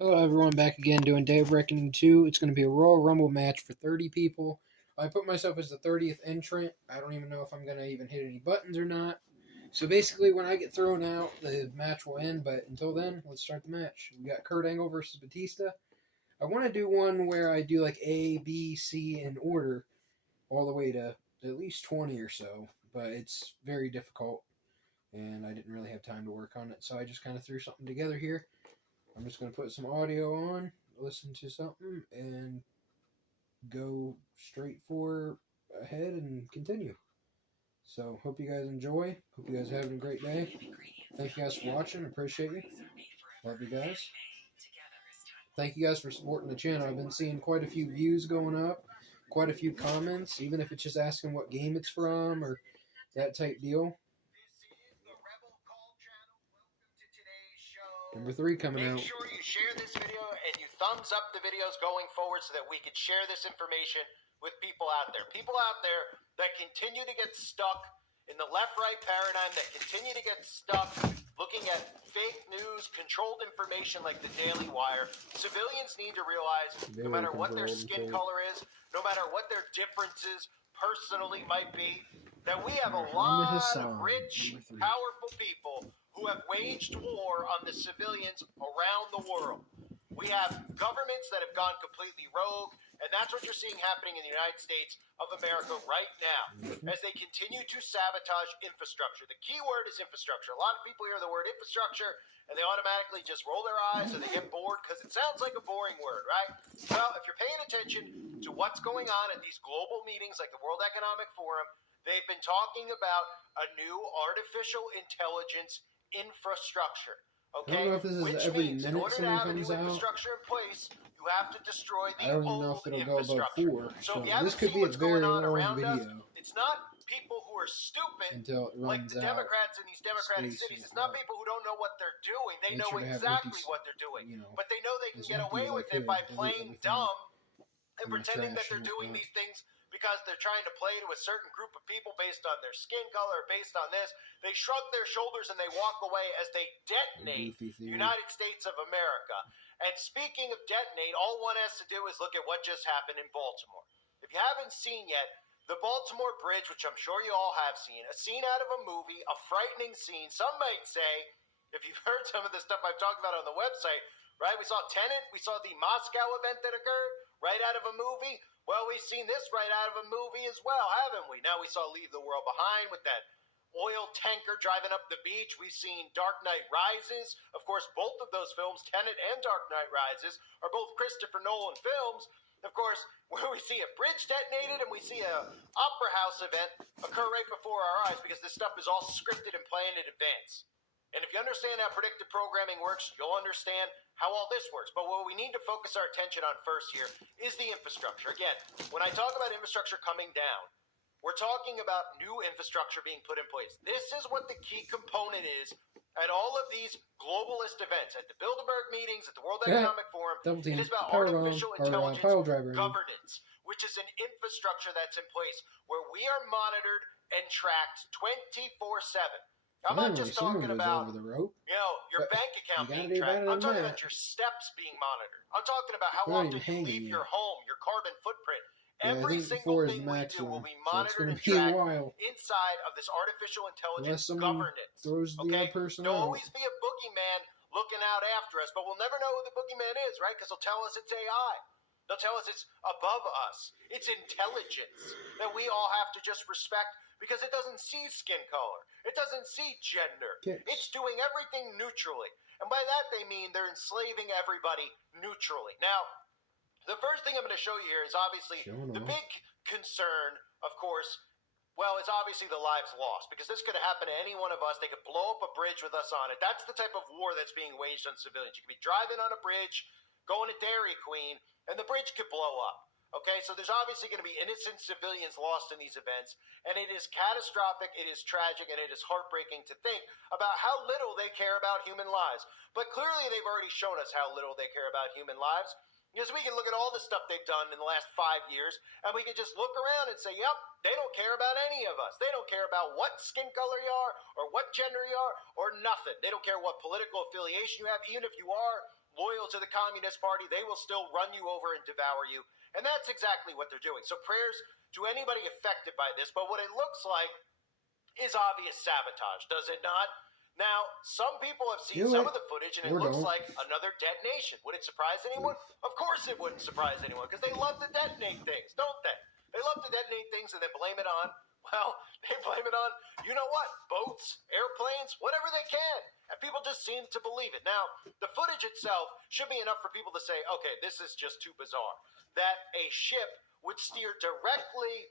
Hello, everyone. Back again doing Day of Reckoning 2. It's going to be a Royal Rumble match for 30 people. I put myself as the 30th entrant. I don't even know if I'm going to even hit any buttons or not. So basically, when I get thrown out, the match will end. But until then, let's start the match. We got Kurt Angle versus Batista. I want to do one where I do like A, B, C in order, all the way to at least 20 or so. But it's very difficult, and I didn't really have time to work on it. So I just kind of threw something together here. I'm just going to put some audio on, listen to something, and go straight for ahead and continue. So, hope you guys enjoy. Hope you guys are having a great day. Thank you guys for watching. Appreciate you. Love you guys. Thank you guys for supporting the channel. I've been seeing quite a few views going up, quite a few comments, even if it's just asking what game it's from or that type deal. Number 3 coming out. Make sure you share this video and you thumbs up the videos going forward so that we can share this information with people out there. People out there that continue to get stuck in the left-right paradigm, that continue to get stuck looking at fake news, controlled information like the Daily Wire. Civilians need to realize no matter what their skin color is, no matter what their differences personally might be, that we have a lot of rich, powerful people who have waged war on the civilians around the world. We have governments that have gone completely rogue, and that's what you're seeing happening in the United States of America right now, as they continue to sabotage infrastructure. The key word is infrastructure. A lot of people hear the word infrastructure, and they automatically just roll their eyes or they get bored because it sounds like a boring word, right? Well, if you're paying attention to what's going on at these global meetings like the World Economic Forum, they've been talking about a new artificial intelligence infrastructure. Okay, I don't know if this is which every means in minute order to someone have a new comes out. infrastructure in place, you have to destroy I the don't even know old if it'll go above infrastructure. 4. So if you This haven't could seen be a what's going very on long around us, video it's not people who are stupid until it like runs the out. Democrats in these Democratic cities. It's not people who don't know what they're doing. They Make know sure to have exactly empty, what they're doing. you know, But they know they can as get empty away as I with it could. by Delete playing everything dumb and in my pretending that trash they're and doing whatnot. these things because they're trying to play to a certain group of people based on their skin color, based on this. They shrug their shoulders and they walk away as they detonate the United States of America. And speaking of detonate, all one has to do is look at what just happened in Baltimore. If you haven't seen yet, the Baltimore Bridge, which I'm sure you all have seen, a scene out of a movie, a frightening scene. Some might say, if you've heard some of the stuff I've talked about on the website, right? We saw Tenet, we saw the Moscow event that occurred right out of a movie. Well, we've seen this right out of a movie as well, haven't we? Now we saw Leave the World Behind with that oil tanker driving up the beach. We've seen Dark Knight Rises. Of course, both of those films, Tenet and Dark Knight Rises, are both Christopher Nolan films. Of course, where we see a bridge detonated and we see a opera house event occur right before our eyes because this stuff is all scripted and planned in advance. And if you understand how predictive programming works, you'll understand how all this works. But what we need to focus our attention on first here is the infrastructure. Again, when I talk about infrastructure coming down, we're talking about new infrastructure being put in place. This is what the key component is at all of these globalist events, at the Bilderberg meetings, at the World Economic Forum. It is about artificial intelligence governance, which is an infrastructure that's in place where we are monitored and tracked 24/7. I'm not just talking about, your bank account being tracked. I'm talking about your steps being monitored. I'm talking about how often you leave your home, your carbon footprint. Every single thing we do will be monitored and tracked inside of this artificial intelligence governance. Okay? There'll always be a boogeyman looking out after us, but we'll never know who the boogeyman is, right? Because they'll tell us it's AI. They'll tell us it's above us. It's intelligence that we all have to just respect because it doesn't see skin color. It doesn't see gender. It's doing everything neutrally. And by that they mean they're enslaving everybody neutrally. Now, the first thing I'm going to show you here is obviously the big concern, of course, well, it's obviously the lives lost, because this could happen to any one of us. They could blow up a bridge with us on it. That's the type of war that's being waged on civilians. You could be driving on a bridge, going to Dairy Queen, and the bridge could blow up. Okay, so there's obviously going to be innocent civilians lost in these events, and it is catastrophic, it is tragic, and it is heartbreaking to think about how little they care about human lives. But clearly they've already shown us how little they care about human lives. Because we can look at all the stuff they've done in the last 5 years, and we can just look around and say, yep, they don't care about any of us. They don't care about what skin color you are, or what gender you are, or nothing. They don't care what political affiliation you have, even if you are loyal to the Communist Party, they will still run you over and devour you. And that's exactly what they're doing. So prayers to anybody affected by this. But what it looks like is obvious sabotage, does it not? Now, some people have seen some of the footage, and it looks like another detonation. Would it surprise anyone? Of course it wouldn't surprise anyone, because they love to detonate things, don't they? They love to detonate things and then blame it on, well, they blame it on, you know what, boats, airplanes, whatever they can. And people just seem to believe it. Now, the footage itself should be enough for people to say, okay, this is just too bizarre. That a ship would steer directly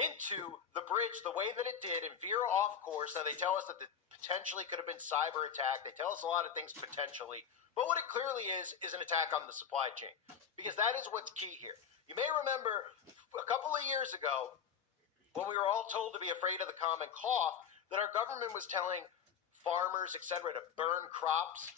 into the bridge the way that it did and veer off course. Now, they tell us that the potentially could have been cyber attack. They tell us a lot of things potentially. But what it clearly is an attack on the supply chain, because that is what's key here. You may remember a couple of years ago when we were all told to be afraid of the common cough, that our government was telling farmers, etc., to burn crops.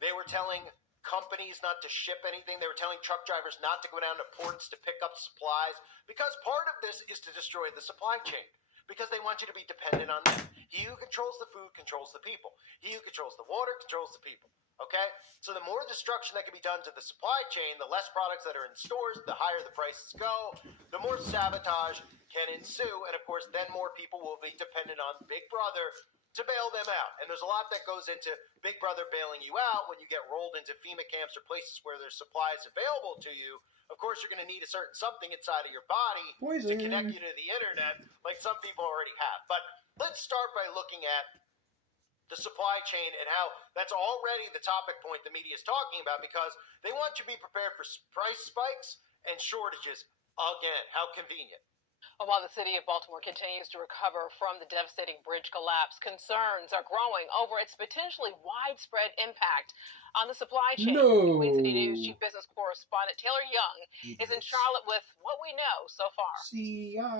They were telling companies not to ship anything. They were telling truck drivers not to go down to ports to pick up supplies, because part of this is to destroy the supply chain, because they want you to be dependent on them. He who controls the food controls the people. He who controls the water controls the people. Okay? So the more destruction that can be done to the supply chain, the less products that are in stores, the higher the prices go, the more sabotage can ensue, and of course then more people will be dependent on Big Brother to bail them out. And there's a lot that goes into Big Brother bailing you out when you get rolled into FEMA camps or places where there's supplies available to you. Of course, you're going to need a certain something inside of your body to connect you to the internet, like some people already have. But let's start by looking at the supply chain and how that's already the topic point the media is talking about, because they want you to be prepared for price spikes and shortages again. How convenient. While the city of Baltimore continues to recover from the devastating bridge collapse, concerns are growing over its potentially widespread impact on the supply chain. No. Queen City News Chief Business Correspondent Taylor Young is in Charlotte with what we know so far.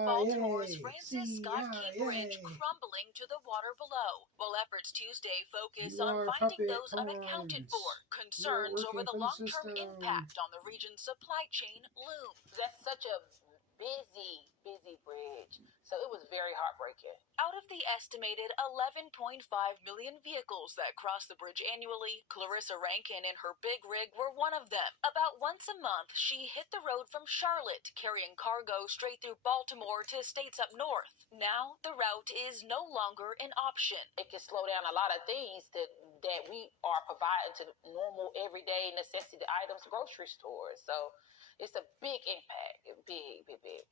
Baltimore's Francis Scott Key Bridge crumbling to the water below, while efforts Tuesday focus on finding those unaccounted for. Concerns over the long-term impact on the region's supply chain loom. That's such a busy bridge, so it was very heartbreaking. Out of the estimated 11.5 million vehicles that cross the bridge annually, Clarissa Rankin and her big rig were one of them. About once a month, she hit the road from Charlotte, carrying cargo straight through Baltimore to states up north. Now, the route is no longer an option. It can slow down a lot of things that we are providing to normal, everyday necessity items, grocery stores. So it's a big impact, big.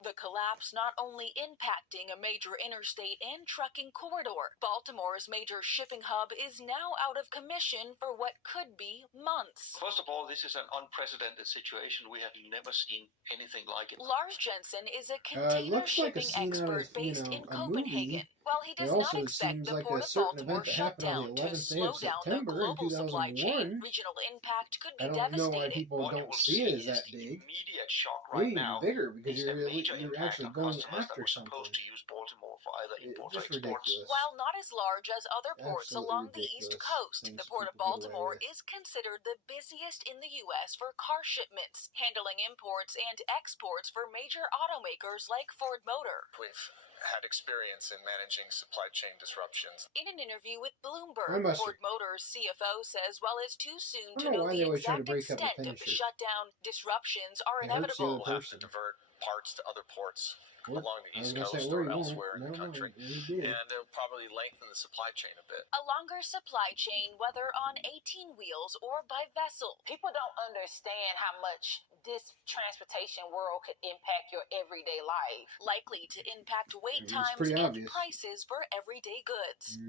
The collapse not only impacting a major interstate and trucking corridor, Baltimore's major shipping hub is now out of commission for what could be months. First of all, this is an unprecedented situation. We have never seen anything like it. Lars Jensen is a container shipping expert based in Copenhagen. While he does not expect the Port of Baltimore shutdown to slow down the global supply chain, regional impact could be devastating. Why people don't see it as that big. Immediate shock right now bigger, because you're actually going after that something. Supposed to use Baltimore for either imports or exports. Ridiculous. While not as large as other ports Absolutely along the ridiculous. East Coast, the Port of Baltimore is considered the busiest in the U.S. for car shipments, handling imports and exports for major automakers like Ford Motor. We've had experience in managing supply chain disruptions. In an interview with Bloomberg, Ford Motor's CFO says while it's too soon to know the exact extent of the shutdown, disruptions are inevitable. We'll have to divert parts to other ports along the East Coast or elsewhere in the country, and it'll probably lengthen the supply chain a bit. A longer supply chain, whether on 18 wheels or by vessel. People don't understand how much this transportation world could impact your everyday life. Likely to impact wait times and prices for everyday goods.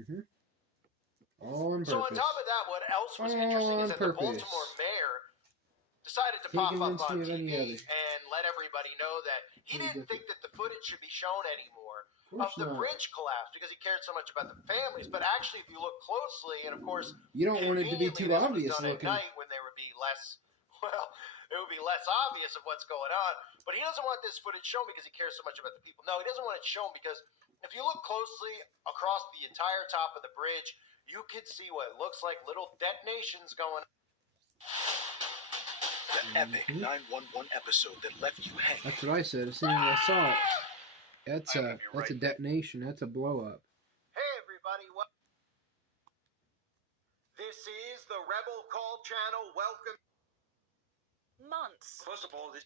All on purpose. So on top of that, what else was interesting is that the Baltimore mayor decided to pop up on TV and let everybody know that he didn't think that the footage should be shown anymore of the bridge collapse, because he cared so much about the families. But actually, if you look closely, and of course, you don't want it to be too obvious looking. At night when there would be less, it would be less obvious of what's going on. But he doesn't want this footage shown because he cares so much about the people. No, he doesn't want it shown because if you look closely across the entire top of the bridge, you could see what looks like little detonations going on. That epic 911 episode that left you hanging. That's what I said. As soon as I saw it, that's a detonation. That's a blow up. Hey everybody, this is the Rebel Call channel. Welcome. states. First of all, this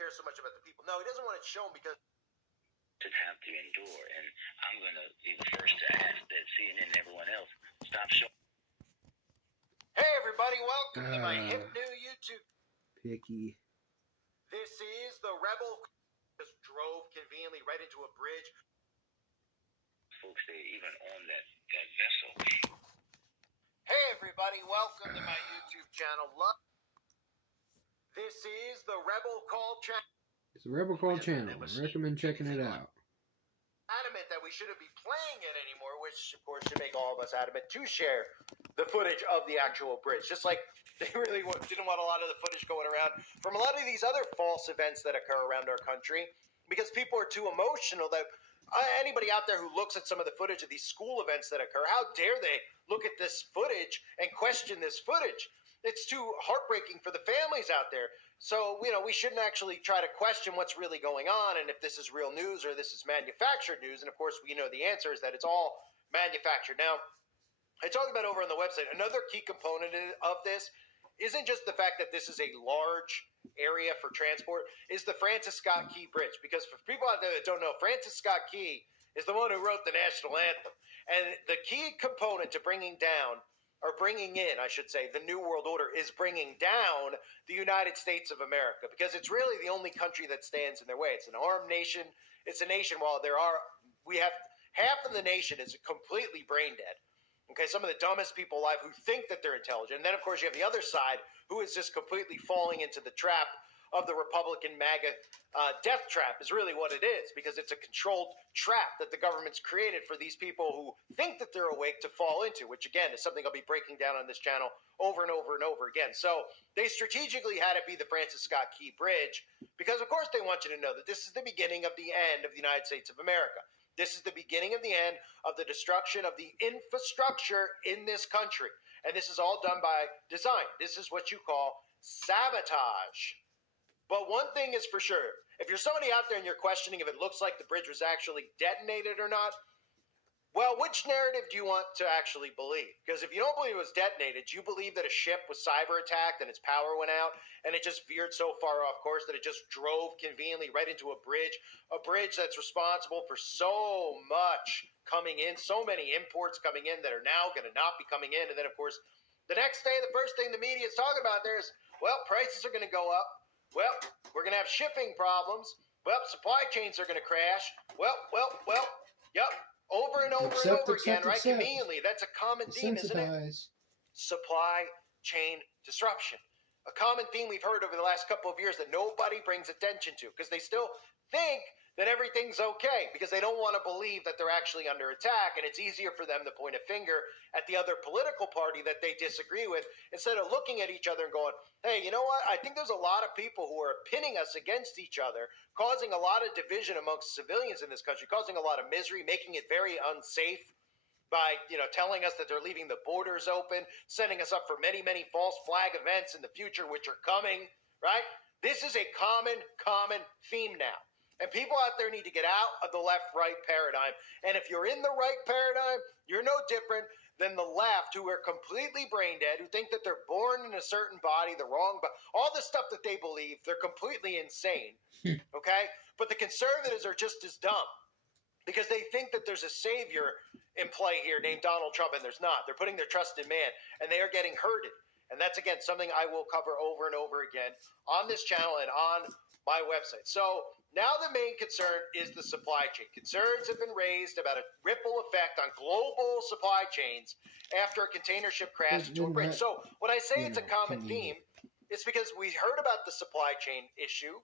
Cares so much about the people. No, he doesn't want it shown because should have to endure. And I'm going to be the first to ask that CNN and everyone else stop showing. Hey everybody, welcome to my hip new YouTube. Picky. This is the Rebel. Just drove conveniently right into a bridge. Folks, they even on that vessel. Hey everybody, welcome to my YouTube channel. This is the Rebel Call channel. It's the Rebel Call channel. I recommend checking it out. Adamant that we shouldn't be playing it anymore, which of course should make all of us adamant to share the footage of the actual bridge. Just like they really didn't want a lot of the footage going around from a lot of these other false events that occur around our country, because people are too emotional that anybody out there who looks at some of the footage of these school events that occur, how dare they look at this footage and question this footage? It's too heartbreaking for the families out there. So, we shouldn't actually try to question what's really going on and if this is real news or this is manufactured news. And of course, we know the answer is that it's all manufactured. Now, I talked about over on the website, another key component of this isn't just the fact that this is a large area for transport, is the Francis Scott Key Bridge. Because for people out there that don't know, Francis Scott Key is the one who wrote the national anthem. And the key component to bringing in, I should say, the New World Order is bringing down the United States of America, because it's really the only country that stands in their way. It's an armed nation. It's a nation while we have half of the nation is completely brain dead. Okay, some of the dumbest people alive who think that they're intelligent. And then, of course, you have the other side who is just completely falling into the trap of the Republican MAGA death trap is really what it is, because it's a controlled trap that the government's created for these people who think that they're awake to fall into, which, again, is something I'll be breaking down on this channel over and over and over again. So they strategically had it be the Francis Scott Key Bridge because, of course, they want you to know that this is the beginning of the end of the United States of America. This is the beginning of the end of the destruction of the infrastructure in this country. And this is all done by design. This is what you call sabotage. But one thing is for sure, if you're somebody out there and you're questioning if it looks like the bridge was actually detonated or not, well, which narrative do you want to actually believe? Because if you don't believe it was detonated, you believe that a ship was cyber attacked and its power went out and it just veered so far off course that it just drove conveniently right into a bridge that's responsible for so much coming in, so many imports coming in that are now going to not be coming in. And then, of course, the next day, the first thing the media is talking about there is, well, prices are going to go up. Well, we're going to have shipping problems. Well, supply chains are going to crash. Well, yep. Over and over and over again, right? Conveniently, that's a common theme, isn't it? Supply chain disruption. A common theme we've heard over the last couple of years that nobody brings attention to because they still think that everything's okay because they don't want to believe that they're actually under attack, and it's easier for them to point a finger at the other political party that they disagree with instead of looking at each other and going, hey, you know what? I think there's a lot of people who are pinning us against each other, causing a lot of division amongst civilians in this country, causing a lot of misery, making it very unsafe by, telling us that they're leaving the borders open, setting us up for many, many false flag events in the future, which are coming, right? This is a common theme now. And people out there need to get out of the left-right paradigm. And if you're in the right paradigm, you're no different than the left, who are completely brain dead, who think that they're born in a certain body, the wrong body, all the stuff that they believe, they're completely insane, okay? But the conservatives are just as dumb because they think that there's a savior in play here named Donald Trump, and there's not. They're putting their trust in man, and they are getting herded. And that's, again, something I will cover over and over again on this channel and on my website. So now the main concern is the supply chain. Concerns have been raised about a ripple effect on global supply chains after a container ship crashed into a bridge. So when I say it's a common theme, it's because we heard about the supply chain issue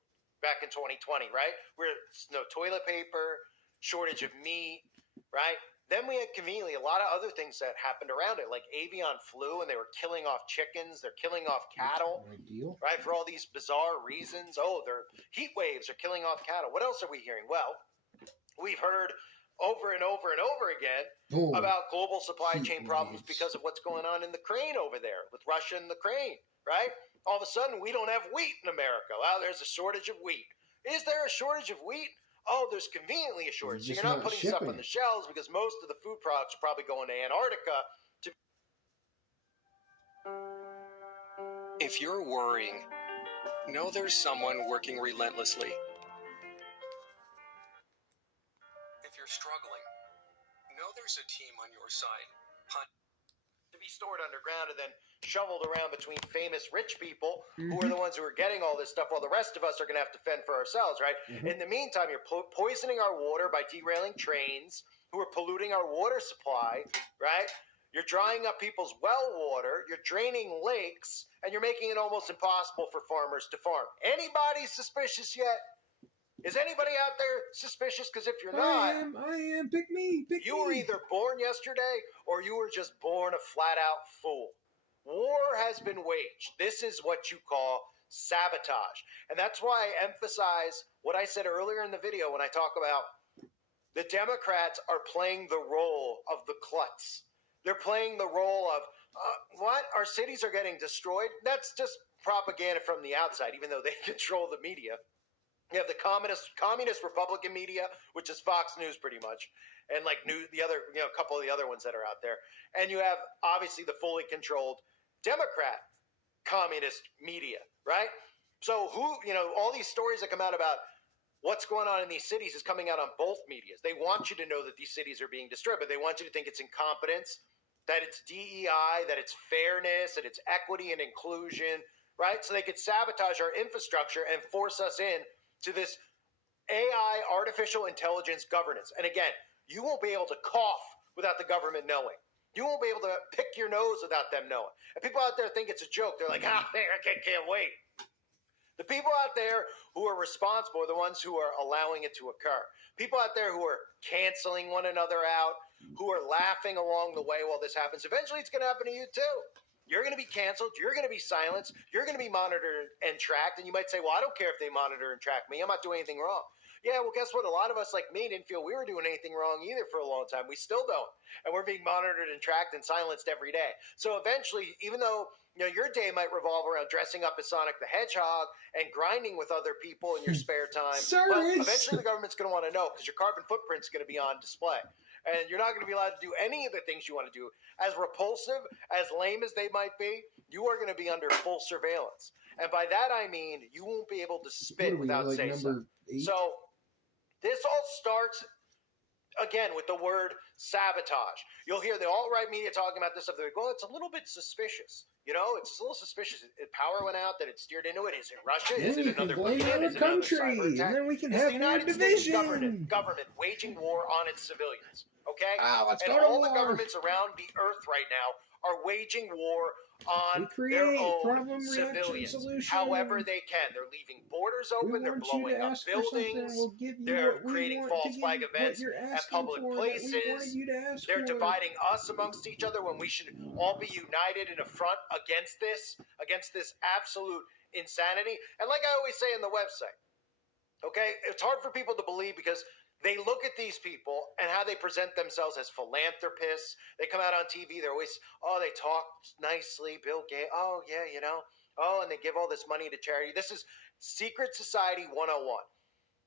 back in 2020, right? Where no toilet paper, shortage of meat, right? Then we had conveniently a lot of other things that happened around it, like avian flu, and they were killing off chickens, they're killing off cattle, right, for all these bizarre reasons. Oh, their heat waves are killing off cattle. What else are we hearing? Well, we've heard over and over and over again about global supply chain problems because of what's going on in the Ukraine over there with Russia and the Ukraine, right? All of a sudden, we don't have wheat in America. Well, there's a shortage of wheat. Is there a shortage of wheat? Oh, there's conveniently a shortage. So you're not putting stuff on the shelves because most of the food products are probably going to Antarctica. If you're worrying Know there's someone working relentlessly. If you're struggling, know there's a team on your side. To be stored underground and then shoveled around between famous rich people who are the ones who are getting all this stuff while the rest of us are going to have to fend for ourselves, right? In the meantime, you're poisoning our water by derailing trains who are polluting our water supply, right? You're drying up people's well water, you're draining lakes, and you're making it almost impossible for farmers to farm. Anybody suspicious yet? Is anybody out there suspicious? Because if you're not, I am. Pick me. You were either born yesterday or you were just born a flat-out fool. War has been waged. This is what you call sabotage. And that's why I emphasize what I said earlier in the video when I talk about the Democrats are playing the role of the klutz. They're playing the role of, what? Our cities are getting destroyed? That's just propaganda from the outside, even though they control the media. You have the communist Republican media, which is Fox News pretty much, and like a couple of the other ones that are out there. And you have obviously the fully controlled Democrat communist media, right? So all these stories that come out about what's going on in these cities is coming out on both medias. They want you to know that these cities are being destroyed, but they want you to think it's incompetence, that it's DEI, that it's fairness, that it's equity and inclusion, right? So they could sabotage our infrastructure and force us in to this AI, artificial intelligence governance. And again, you won't be able to cough without the government knowing. You won't be able to pick your nose without them knowing. And people out there think it's a joke. They're like, I can't wait. The people out there who are responsible are the ones who are allowing it to occur. People out there who are canceling one another out, who are laughing along the way while this happens. Eventually it's going to happen to you too. You're going to be canceled. You're going to be silenced. You're going to be monitored and tracked. And you might say, well, I don't care if they monitor and track me. I'm not doing anything wrong. Yeah, well, guess what? A lot of us like me didn't feel we were doing anything wrong either for a long time. We still don't. And we're being monitored and tracked and silenced every day. So eventually, even though your day might revolve around dressing up as Sonic the Hedgehog and grinding with other people in your spare time, well, eventually the government's going to want to know because your carbon footprint's going to be on display. And you're not going to be allowed to do any of the things you want to do. As repulsive, as lame as they might be, you are going to be under full surveillance. And by that I mean you won't be able to spit without saying so. So this all starts, again, with the word sabotage. You'll hear the alt-right media talking about this stuff. They're like, well, it's a little bit suspicious. It's a little suspicious. Power went out, that it steered into it. Is it Russia? Is it another weekend? Is it another cyber attack? And then we can have the United division. States government waging war on its civilians. Okay? Let's and go to all war. The governments around the earth right now are waging war on their own civilians, however they can. They're leaving borders open. They're blowing up buildings. They're creating false flag events at public places. They're dividing us amongst each other when we should all be united in a front against this absolute insanity. And like I always say in the website, okay, it's hard for people to believe because they look at these people and how they present themselves as philanthropists. They come out on TV. They're always, they talk nicely. Bill Gates, and they give all this money to charity. This is Secret Society 101.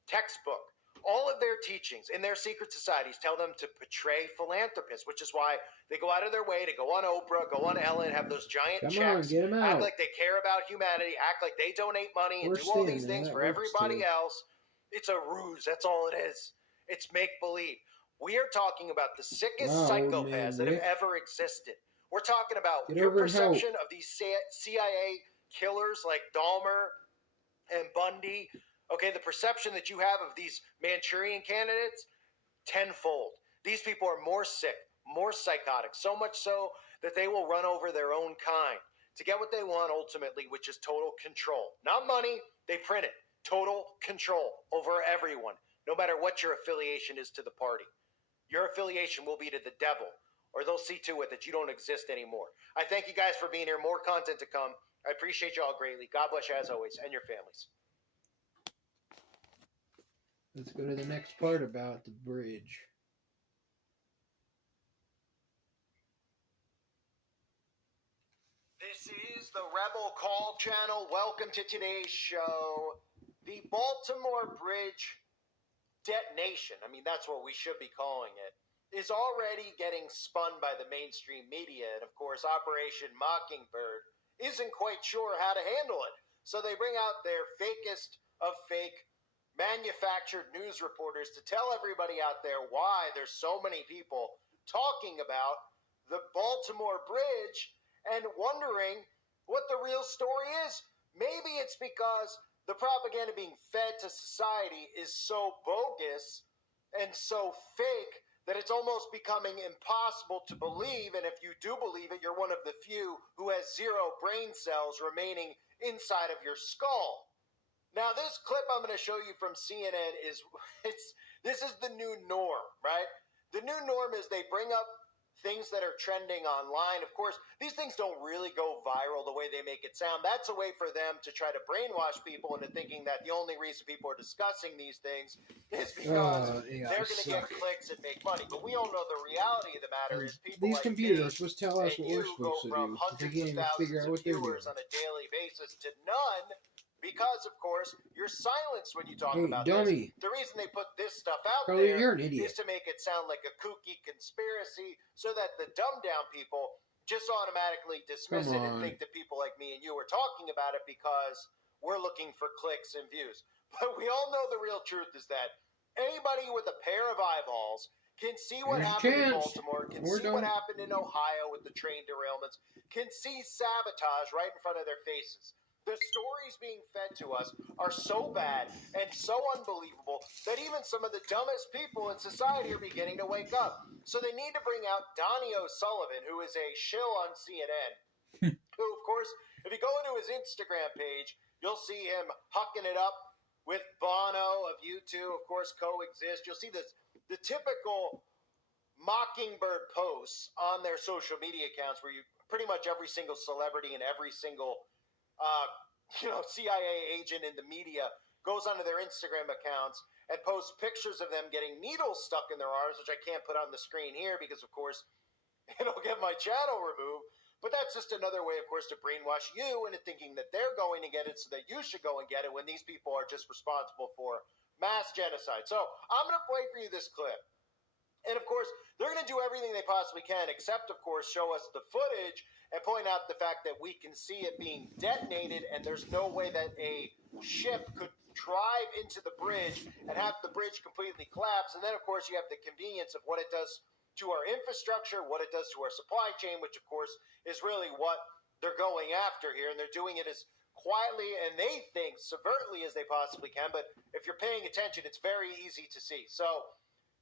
Textbook. All of their teachings in their secret societies tell them to portray philanthropists, which is why they go out of their way to go on Oprah, go on Ellen, have those giant checks, act like they care about humanity, act like they donate money and do all these things for everybody else. It's a ruse. That's all it is. It's make-believe. We are talking about the sickest psychopaths that have ever existed. We're talking about your perception of these CIA killers like Dahmer and Bundy. Okay, the perception that you have of these Manchurian candidates, tenfold. These people are more sick, more psychotic, so much so that they will run over their own kind to get what they want ultimately, which is total control. Not money, they print it. Total control over everyone, no matter what your affiliation is to the party. Your affiliation will be to the devil, or they'll see to it that you don't exist anymore. I thank you guys for being here. More content to come. I appreciate you all greatly. God bless you as always, and your families. Let's go to the next part about the bridge. This is the Rebel Call Channel. Welcome to today's show. The Baltimore Bridge detonation, that's what we should be calling it, is already getting spun by the mainstream media. And of course, Operation Mockingbird isn't quite sure how to handle it. So they bring out their fakest of fake manufactured news reporters to tell everybody out there why there's so many people talking about the Baltimore Bridge and wondering what the real story is. Maybe it's because the propaganda being fed to society is so bogus and so fake that it's almost becoming impossible to believe, and if you do believe it, you're one of the few who has 0 brain cells remaining inside of your skull. Now, this clip I'm going to show you from CNN this is the new norm, right? The new norm is they bring up things that are trending online. Of course, these things don't really go viral the way they make it sound. That's a way for them to try to brainwash people into thinking that the only reason people are discussing these things is because they're going to get clicks and make money. But we all know the reality of the matter is people these like computers me supposed to tell us what we're go supposed to from do. hundreds They can't of even figure thousands out of what they're viewers doing. on a daily basis to none because, of course, you're silenced when you talk Hey, about dummy. this. The reason they put this stuff out Carly, there you're an idiot. is to make it sound like a kooky conspiracy so that the dumbed-down people just automatically dismiss it and think that people like me and you are talking about it because we're looking for clicks and views. But we all know the real truth is that anybody with a pair of eyeballs can see what happened in Baltimore, can see what happened in Ohio with the train derailments, can see sabotage right in front of their faces. The stories being fed to us are so bad and so unbelievable that even some of the dumbest people in society are beginning to wake up. So they need to bring out Donnie O'Sullivan, who is a shill on CNN, who, of course, if you go into his Instagram page, you'll see him hucking it up with Bono of U2, of course, Coexist. You'll see the typical mockingbird posts on their social media accounts where you pretty much every single celebrity and every single CIA agent in the media goes onto their Instagram accounts and posts pictures of them getting needles stuck in their arms, which I can't put on the screen here because, of course, it'll get my channel removed. But that's just another way, of course, to brainwash you into thinking that they're going to get it so that you should go and get it when these people are just responsible for mass genocide. So I'm going to play for you this clip. And, of course, they're going to do everything they possibly can except, of course, show us the footage and point out the fact that we can see it being detonated and there's no way that a ship could drive into the bridge and have the bridge completely collapse. And then, of course, you have the convenience of what it does to our infrastructure, what it does to our supply chain, which, of course, is really what they're going after here. And they're doing it as quietly and they think subvertly as they possibly can. But if you're paying attention, it's very easy to see. So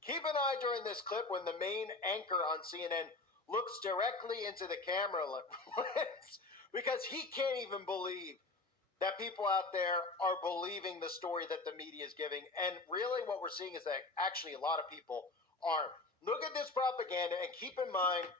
keep an eye during this clip when the main anchor on CNN looks directly into the camera because he can't even believe that people out there are believing the story that the media is giving. And really what we're seeing is that actually a lot of people aren't. Look at this propaganda and keep in mind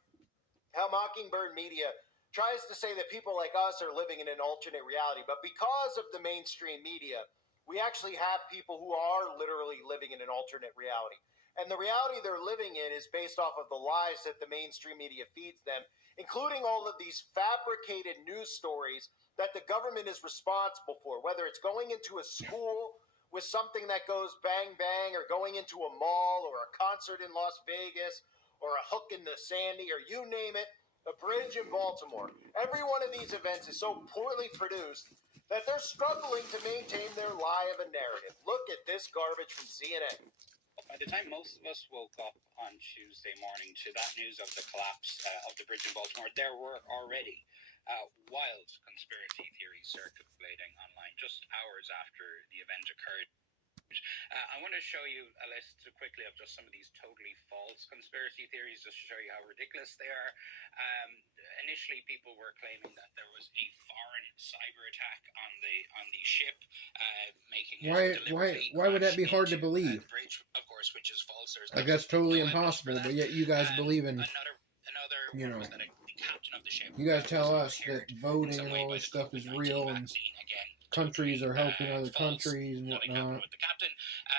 how Mockingbird Media tries to say that people like us are living in an alternate reality. But because of the mainstream media, we actually have people who are literally living in an alternate reality. And the reality they're living in is based off of the lies that the mainstream media feeds them, including all of these fabricated news stories that the government is responsible for, whether it's going into a school with something that goes bang, bang, or going into a mall or a concert in Las Vegas or a hook in the Sandy or you name it, a bridge in Baltimore. Every one of these events is so poorly produced that they're struggling to maintain their lie of a narrative. Look at this garbage from CNN. By the time most of us woke up on Tuesday morning to that news of the collapse of the bridge in Baltimore, there were already wild conspiracy theories circulating online just hours after the event occurred. I want to show you a list quickly of just some of these totally false conspiracy theories, just to show you how ridiculous they are. Initially, people were claiming that there was a foreign cyber attack on the ship, making why would that be hard to believe? The bridge, of course, which is false. Like that's totally impossible, but yet you guys believe in. Another was that the captain of the ship. You guys tell us that voting and all this stuff is real, and countries are helping other countries and whatnot.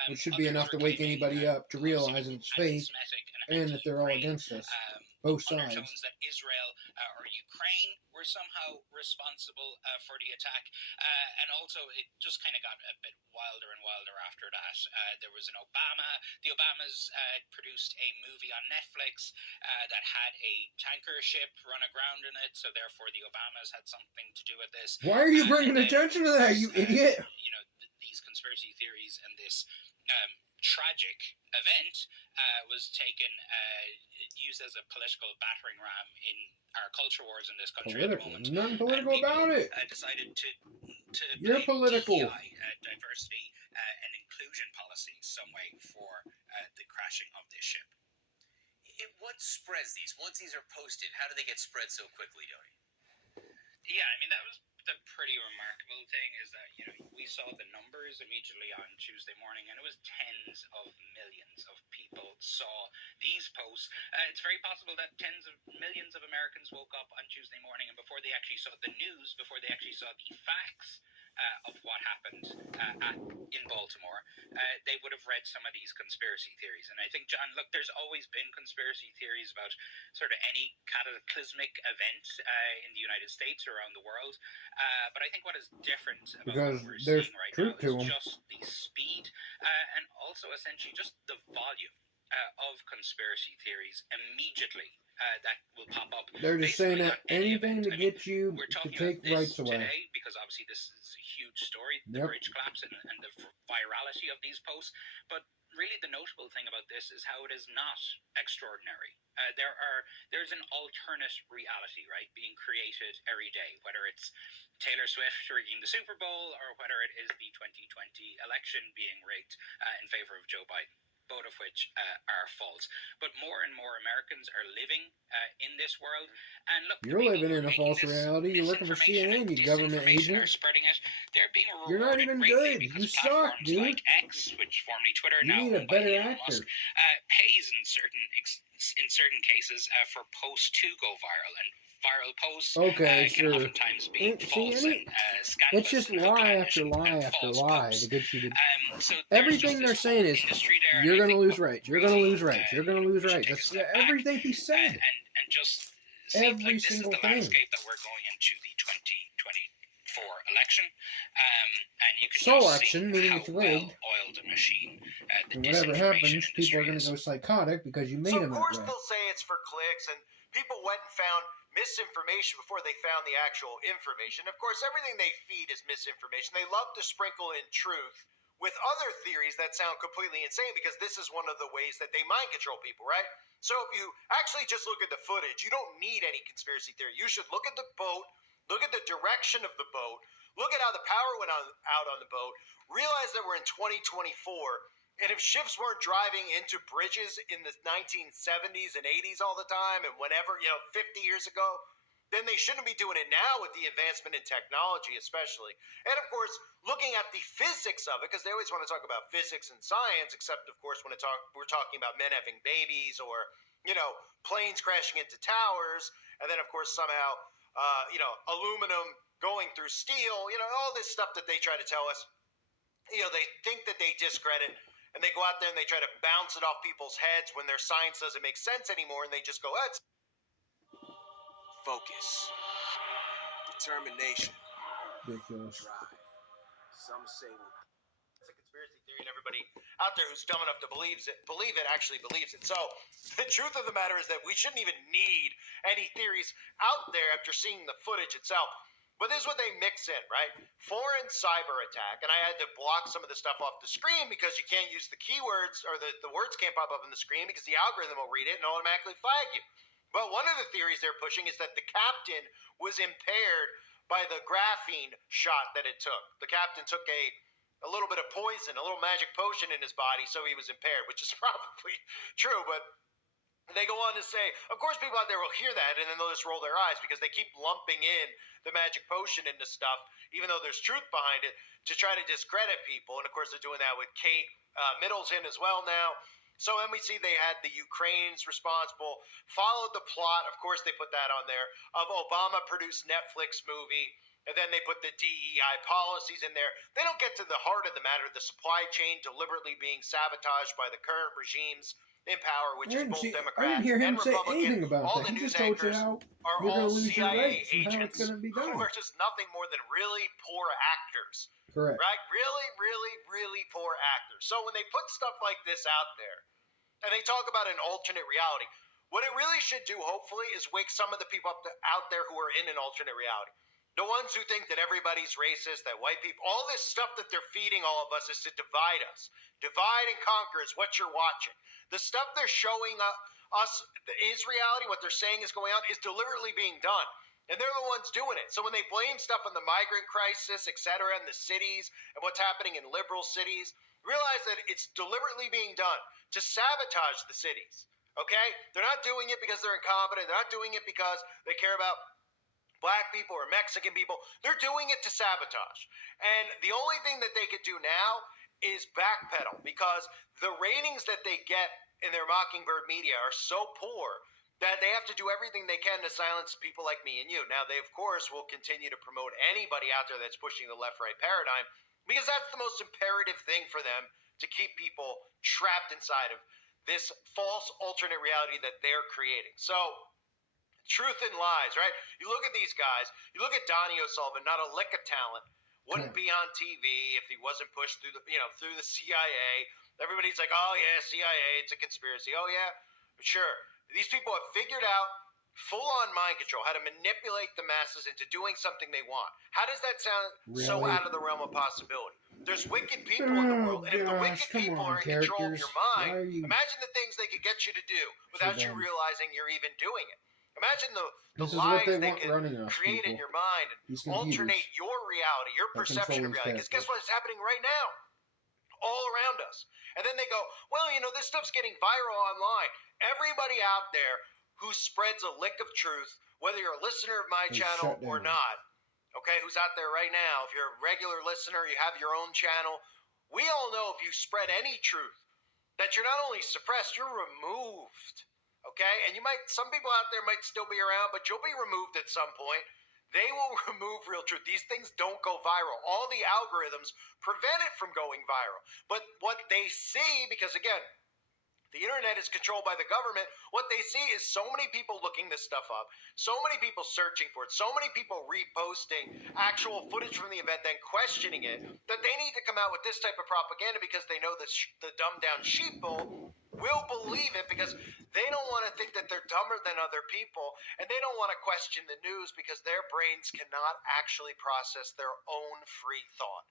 Which should be enough to wake anybody up to realize that it's fake and that they're all against us. Both sides. That Israel or Ukraine were were somehow responsible for the attack. And also, it just kind of got a bit wilder and wilder after that. There was the Obamas produced a movie on Netflix that had a tanker ship run aground in it, so therefore the Obamas had something to do with this. Why are you bringing attention to that, you idiot? These conspiracy theories and this tragic event was taken, used as a political battering ram in our culture wars in this country at the moment. Nothing political about it. Decided to You're political. DEI, diversity and inclusion policies some way for the crashing of this ship. What spreads these? Once these are posted, how do they get spread so quickly, Donnie? Yeah, I mean, that was the pretty remarkable thing is that, we saw the numbers immediately on Tuesday morning, and it was tens of millions of people saw these posts. It's very possible that tens of millions of Americans woke up on Tuesday morning, and before they actually saw the news, before they actually saw the facts of what happened in Baltimore, they would have read some of these conspiracy theories. And I think, John, look, there's always been conspiracy theories about sort of any cataclysmic event in the United States or around the world. But I think what is different about what we're seeing right now is just the speed and also essentially just the volume of conspiracy theories immediately that will pop up. They're just saying that anything to get you to take rights away. Today, because obviously this is a huge story, the bridge collapse and the virality of these posts. But really the notable thing about this is how it is not extraordinary. There's an alternate reality, right, being created every day, whether it's Taylor Swift rigging the Super Bowl or whether it is the 2020 election being rigged in favor of Joe Biden. Both of which are false. But more and more Americans are living in this world. And look, you're living in a false reality. You're working for CNN, you government agent. Spreading it. They're being you're not even good. You suck, dude. Like X, which formerly Twitter, you now need a better actor. Musk, pays in certain cases for posts to go viral, and viral posts can oftentimes be false and scandalous. It's just lie after lie after lie to get you to. So everything they're saying is you're going to lose rights. You're going to lose rights. You're going to lose rights. That's everything he said. And just every like single this is the landscape that we're going into the 2024 election. And you can election, see meaning how it's rigged. well-oiled a machine. And whatever happens, people are going to go psychotic because you made them that way. So of course they'll say it's for clicks, and people went and found misinformation before they found the actual information. Of course, everything they feed is misinformation. They love to sprinkle in truth with other theories that sound completely insane, because this is one of the ways that they mind control people, right? So if you actually just look at the footage, you don't need any conspiracy theory. You should look at the boat, look at the direction of the boat, look at how the power went out on the boat, realize that we're in 2024, and if ships weren't driving into bridges in the 1970s and 80s all the time and whenever, 50 years ago, then they shouldn't be doing it now with the advancement in technology especially. And, of course, looking at the physics of it, because they always want to talk about physics and science, except, of course, when we're talking about men having babies or, planes crashing into towers, and then, of course, somehow, aluminum going through steel, all this stuff that they try to tell us. They think that they discredit, and they go out there and they try to bounce it off people's heads when their science doesn't make sense anymore, and they just go, it's focus, determination, ridiculous. drive. Some say it's a conspiracy theory, and everybody out there who's dumb enough to believe it actually believes it. So the truth of the matter is that we shouldn't even need any theories out there after seeing the footage itself. But this is what they mix in, right? Foreign cyber attack. And I had to block some of the stuff off the screen because you can't use the keywords, or the words can't pop up on the screen because the algorithm will read it and automatically flag you. But one of the theories they're pushing is that the captain was impaired by the graphene shot that it took. The captain took a little bit of poison, a little magic potion in his body, so he was impaired, which is probably true, but they go on to say, of course people out there will hear that and then they'll just roll their eyes because they keep lumping in the magic potion into stuff, even though there's truth behind it, to try to discredit people. And of course they're doing that with Kate Middleton as well now. So then we see they had the Ukrainians responsible, followed the plot, of course they put that on there, of Obama-produced Netflix movie, and then they put the DEI policies in there. They don't get to the heart of the matter, the supply chain deliberately being sabotaged by the current regimes in power, which is both I Democrats didn't hear him and say Republicans. anything about All that. the He news just told you anchors how are you're all going to lose your CIA rights and how it's agents going to be who done. are just nothing more than really poor actors. Correct. Right? Really, really, really poor actors. So when they put stuff like this out there, and they talk about an alternate reality, what it really should do, hopefully, is wake some of the people out there who are in an alternate reality. The ones who think that everybody's racist, that white people, all this stuff that they're feeding all of us is to divide us. Divide and conquer is what you're watching. The stuff they're showing us is reality. What they're saying is going on is deliberately being done. And they're the ones doing it. So when they blame stuff on the migrant crisis, et cetera, and the cities and what's happening in liberal cities, realize that it's deliberately being done to sabotage the cities. Okay? They're not doing it because they're incompetent. They're not doing it because they care about Black people or Mexican people. They're doing it to sabotage. And the only thing that they could do now is backpedal, because the ratings that they get in their Mockingbird media are so poor that they have to do everything they can to silence people like me and you. Now, they, of course, will continue to promote anybody out there that's pushing the left-right paradigm, because that's the most imperative thing for them, to keep people trapped inside of this false alternate reality that they're creating. So, truth and lies, right? You look at these guys, you look at Donnie O'Sullivan, not a lick of talent, wouldn't be on TV if he wasn't pushed through through the CIA. Everybody's like, oh yeah, CIA, it's a conspiracy. Oh yeah, sure. These people have figured out full-on mind control, how to manipulate the masses into doing something they want. How does that sound so out of the realm of possibility? There's wicked people in the world, and if the wicked people are in control of your mind, imagine the things they could get you to do without you realizing you're even doing it. Imagine the lies they can create in your mind and alternate your reality, your perception of reality. Because guess what is happening right now? All around us. And then they go, well, this stuff's getting viral online. Everybody out there who spreads a lick of truth, whether you're a listener of my channel or not, okay, who's out there right now, if you're a regular listener, you have your own channel, we all know if you spread any truth, that you're not only suppressed, you're removed. Okay, and some people out there might still be around, but you'll be removed at some point. They will remove real truth. These things don't go viral. All the algorithms prevent it from going viral. But what they see, because again, the internet is controlled by the government, what they see is so many people looking this stuff up, so many people searching for it, so many people reposting actual footage from the event, then questioning it, that they need to come out with this type of propaganda, because they know the dumbed-down sheeple will believe it, because they don't want to think that they're dumber than other people, and they don't want to question the news because their brains cannot actually process their own free thought.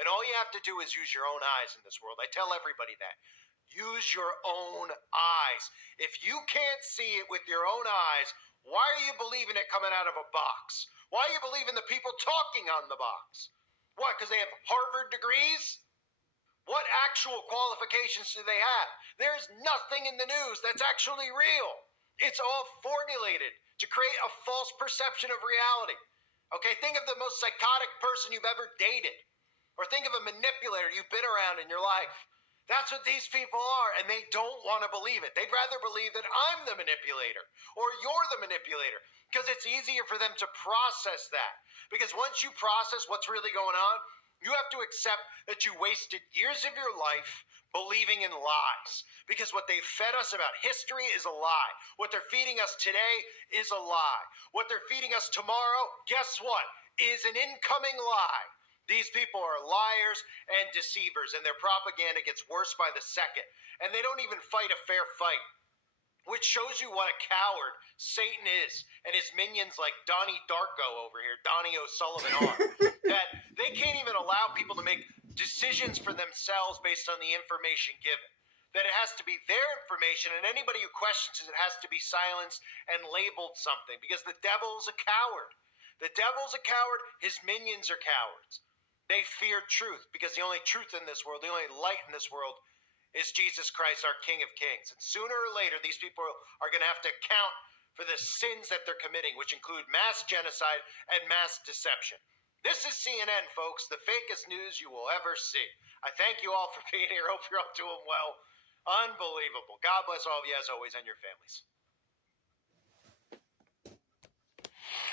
And all you have to do is use your own eyes in this world. I tell everybody that. Use your own eyes. If you can't see it with your own eyes, why are you believing it coming out of a box? Why are you believing the people talking on the box? What, because they have Harvard degrees? What actual qualifications do they have? There's nothing in the news that's actually real. It's all formulated to create a false perception of reality. Okay, think of the most psychotic person you've ever dated. Or think of a manipulator you've been around in your life. That's what these people are, and they don't want to believe it. They'd rather believe that I'm the manipulator or you're the manipulator, because it's easier for them to process that. Because once you process what's really going on, you have to accept that you wasted years of your life believing in lies. Because what they fed us about history is a lie. What they're feeding us today is a lie. What they're feeding us tomorrow, guess what? Is an incoming lie. These people are liars and deceivers, and their propaganda gets worse by the second. And they don't even fight a fair fight, which shows you what a coward Satan is, and his minions like Donnie Darko over here, Donnie O'Sullivan are. That they can't even allow people to make decisions for themselves based on the information given. That it has to be their information, and anybody who questions it has to be silenced and labeled something, because the devil's a coward. The devil's a coward, his minions are cowards. They fear truth, because the only truth in this world, the only light in this world, is Jesus Christ, our King of Kings. And sooner or later, these people are going to have to account for the sins that they're committing, which include mass genocide and mass deception. This is CNN, folks, the fakest news you will ever see. I thank you all for being here. Hope you're all doing well. Unbelievable. God bless all of you, as always, and your families.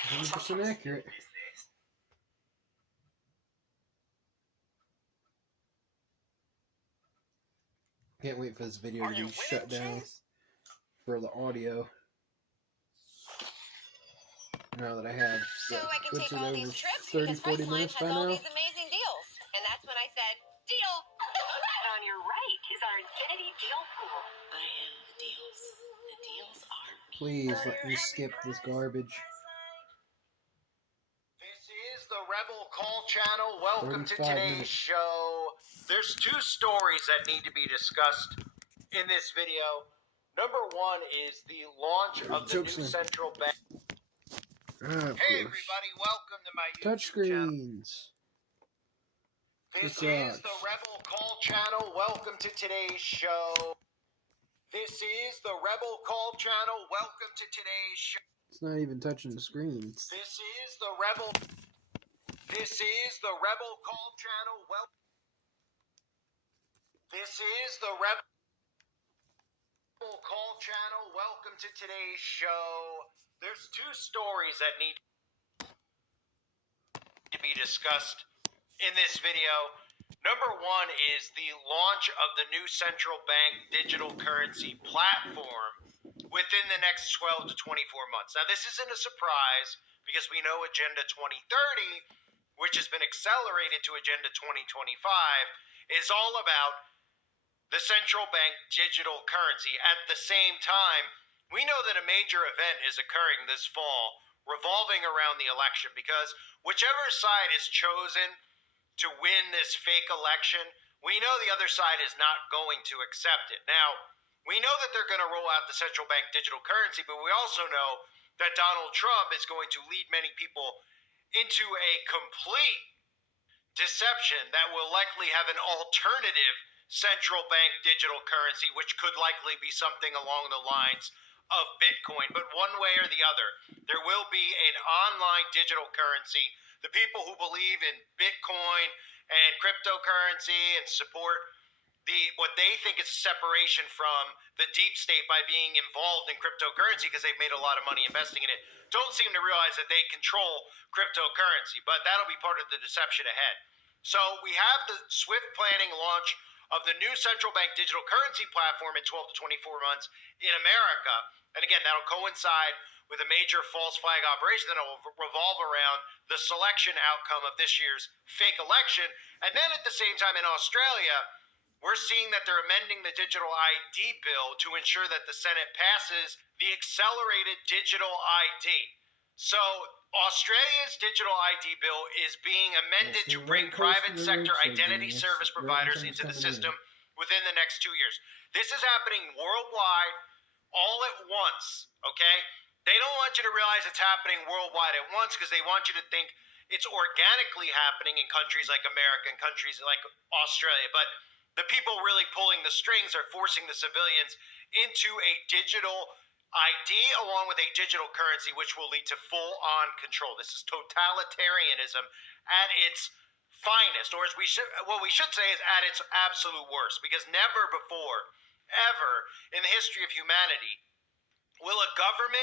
100% accurate. Can't wait for this video to be shut down for the audio. Now that I have, so I can take all these trips 30-40 minutes by now. These amazing deals. And that's when I said, deal! And on your right is our Infinity Deal Pool. I am the deals. The deals are me. Please let me skip this garbage. This is the Rebel Call Channel. Welcome to today's show. There's two stories that need to be discussed in this video. Number one is the launch of the new central bank. Hey everybody, welcome to my YouTube channel. Touchscreens. This is the Rebel Call Channel. Welcome to today's show. This is the Rebel Call Channel. Welcome to today's show. It's not even touching the screens. This is the Rebel Call Channel. This is the Rebel Call Channel. Welcome to today's show. There's two stories that need to be discussed in this video. Number one is the launch of the new central bank digital currency platform within the next 12 to 24 months. Now, this isn't a surprise because we know Agenda 2030, which has been accelerated to Agenda 2025, is all about the central bank digital currency. At the same time, we know that a major event is occurring this fall revolving around the election, because whichever side is chosen to win this fake election, we know the other side is not going to accept it. Now, we know that they're going to roll out the central bank digital currency, but we also know that Donald Trump is going to lead many people into a complete deception that will likely have an alternative central bank digital currency, which could likely be something along the lines of Bitcoin. But one way or the other, there will be an online digital currency. The people who believe in Bitcoin and cryptocurrency and support what they think is a separation from the deep state by being involved in cryptocurrency because they've made a lot of money investing in it, don't seem to realize that they control cryptocurrency. But that'll be part of the deception ahead. So we have the swift planning launch of the new central bank digital currency platform in 12 to 24 months in America. And again, that'll coincide with a major false flag operation that will revolve around the selection outcome of this year's fake election. And then at the same time in Australia, we're seeing that they're amending the digital ID bill to ensure that the Senate passes the accelerated digital ID. So Australia's digital ID bill is being amended to bring private sector identity service providers into the system within the next 2 years. This is happening worldwide all at once, okay? They don't want you to realize it's happening worldwide at once because they want you to think it's organically happening in countries like America and countries like Australia. But the people really pulling the strings are forcing the civilians into a digital ID along with a digital currency, which will lead to full-on control. This is totalitarianism at its finest, or as we should say is at its absolute worst, because never before, ever in the history of humanity will a government